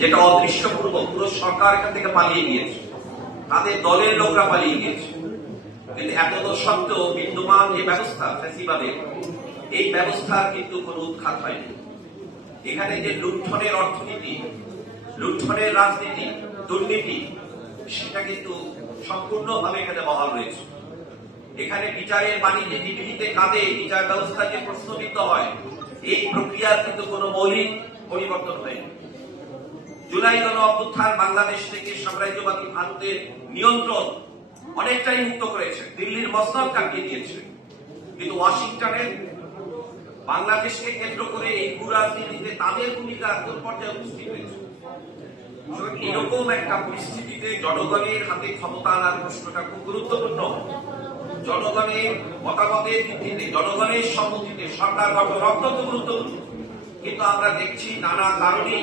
যেটা অদৃশ্যপূর্ব। পুরো সরকার এখান থেকে পালিয়ে গিয়েছে, তাদের দলের লোকরা পালিয়ে গিয়েছে। কিন্তু এত সত্ত্বেও বিদ্যমান যে ব্যবস্থা ফ্যাসিবাদের, এই ব্যবস্থার কিন্তু কোন উৎখাত হয়নি। এখানে যে লুণ্ঠনের অর্থনীতি, লুণ্ঠনের রাজনীতি, দুর্নীতি, সেটা কিন্তু সম্পূর্ণভাবে এখানে বহাল রয়েছে। এখানে বিচারের বাণিজ্যে নিভৃতে কাঁধে বিচার ব্যবস্থা যে প্রশ্নবিদ্ধ হয়, এই প্রক্রিয়ার কিন্তু কোন মৌলিক পরিবর্তন হয়নি। জুলাই গণ অভ্যুত্থান বাংলাদেশ থেকে সাম্রাজ্যবাদী ভারতের নিয়ন্ত্রণ অনেকটাই মুক্ত করেছে, দিল্লির মসনদ কাটিয়ে দিয়েছে। কিন্তু ওয়াশিংটনের বাংলাদেশকে কেন্দ্র করে এই ভূ রাজনীতিতে তাদের ভূমিকা কোন পর্যায়ে উপস্থিত হয়েছে। এরকম একটা পরিস্থিতিতে জনগণের হাতে ক্ষমতা আনার প্রশ্নটা খুব গুরুত্বপূর্ণ। জনগণের মতামতের ভিত্তিতে, জনগণের সম্মতিতে সরকার গঠন অত্যন্ত গুরুত্বপূর্ণ। কিন্তু আমরা দেখছি নানা কারণে